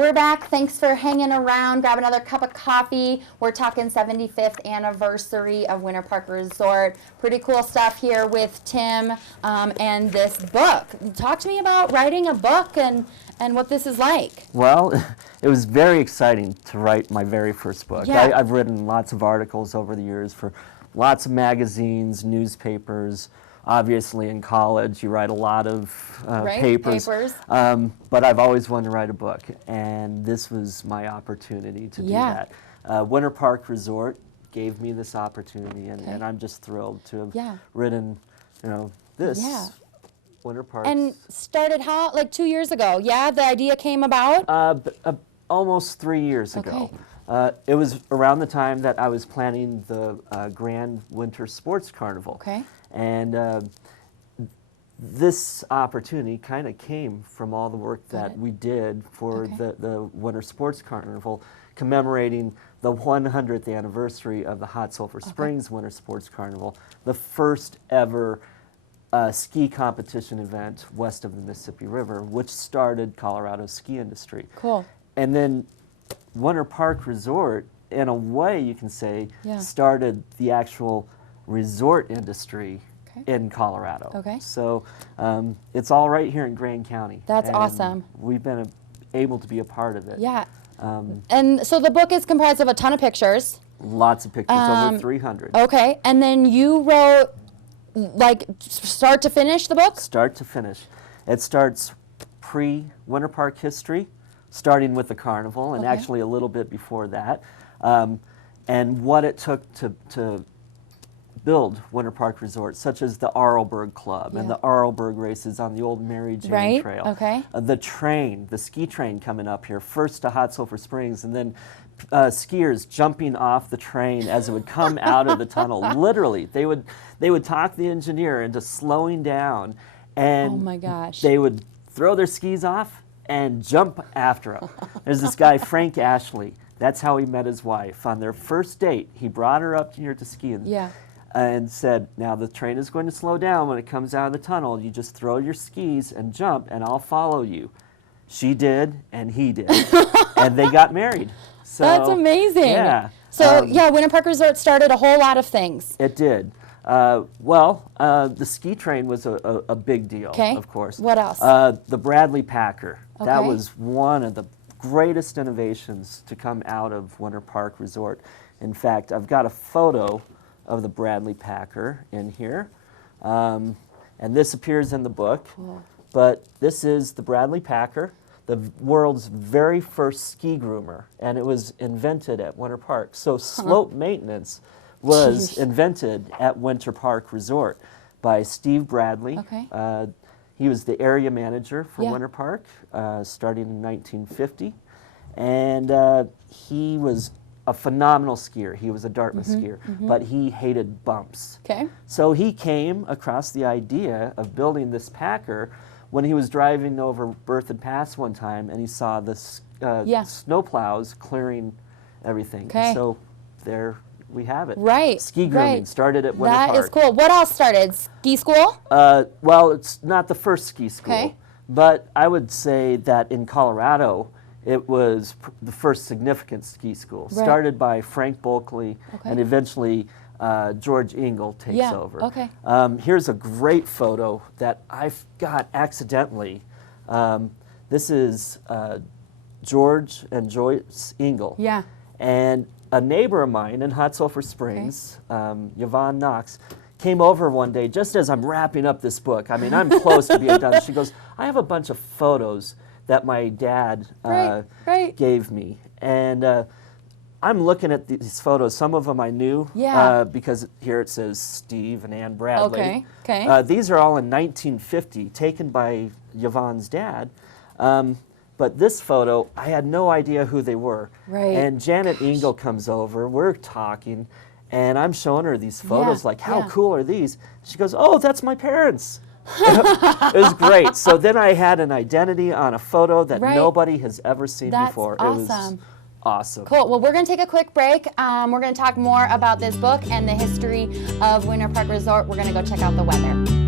We're back. Thanks for hanging around. Grab another cup of coffee. We're talking 75th anniversary of Winter Park Resort. Pretty cool stuff here with Tim and this book. Talk to me about writing a book and what this is like. Well, it was very exciting to write my very first book. Yeah. I've written lots of articles over the years for lots of magazines, newspapers. Obviously, in college, you write a lot of papers. But I've always wanted to write a book, and this was my opportunity to do that. Winter Park Resort gave me this opportunity, and I'm just thrilled to have written, this. Winter Park. And started how, like 2 years ago? Yeah, the idea came about? Almost 3 years ago. It was around the time that I was planning the Grand Winter Sports Carnival. Okay. And this opportunity kind of came from all the work that we did for the Winter Sports Carnival, commemorating the 100th anniversary of the Hot Sulphur Springs Winter Sports Carnival, the first ever ski competition event west of the Mississippi River, which started Colorado's ski industry. Cool. And then Winter Park Resort, in a way you can say, started the actual resort industry in Colorado. Okay. So it's all right here in Grand County. That's awesome. We've been able to be a part of it. Yeah. And so the book is comprised of a ton of pictures. Lots of pictures, over 300. Okay. And then you wrote, like, start to finish the book? Start to finish. It starts pre-Winter Park history, starting with the carnival, and actually a little bit before that, and what it took to build Winter Park Resort, such as the Arlberg Club and the Arlberg races on the old Mary Jane Trail. Okay. The train, the ski train coming up here, first to Hot Sulphur Springs, and then skiers jumping off the train as it would come out of the tunnel. Literally, they would talk the engineer into slowing down, and oh my gosh, they would throw their skis off and jump after him. There's this guy, Frank Ashley. That's how he met his wife. On their first date, he brought her up here to ski and said, now the train is going to slow down when it comes out of the tunnel. You just throw your skis and jump, and I'll follow you. She did, and he did, and they got married. So, that's amazing. Yeah. So Winter Park Resort started a whole lot of things. It did. The ski train was a big deal, of course. What else? The Bradley Packer. That was one of the greatest innovations to come out of Winter Park Resort. In fact, I've got a photo of the Bradley Packer in here, and this appears in the book. Cool. But this is the Bradley Packer, the world's very first ski groomer, and it was invented at Winter Park. So slope maintenance was invented at Winter Park Resort by Steve Bradley. He was the area manager for Winter Park starting in 1950, and he was a phenomenal skier. He was a Dartmouth skier, but he hated bumps. So he came across the idea of building this Packer when he was driving over Berthoud Pass one time, and he saw the snow plows clearing everything. So there we have it. Ski grooming started at Winter Park. That is cool. What else started? Ski school? Well, it's not the first ski school, but I would say that in Colorado, it was the first significant ski school. Started by Frank Bulkley, and eventually George Engel takes over. Here's a great photo that I've got accidentally. This is George and Joyce Engel. And a neighbor of mine in Hot Sulphur Springs, Yvonne Knox, came over one day just as I'm wrapping up this book. I mean, I'm close to being done. She goes, I have a bunch of photos that my dad gave me. And I'm looking at these photos. Some of them I knew because here it says Steve and Ann Bradley. These are all in 1950, taken by Yvonne's dad. But this photo, I had no idea who they were. And Janet Engel comes over, we're talking, and I'm showing her these photos, like, how cool are these? She goes, oh, that's my parents. It was great. So then I had an identity on a photo that nobody has ever seen before. Awesome. It was awesome. Cool. Well, we're going to take a quick break. We're going to talk more about this book and the history of Winter Park Resort. We're going to go check out the weather.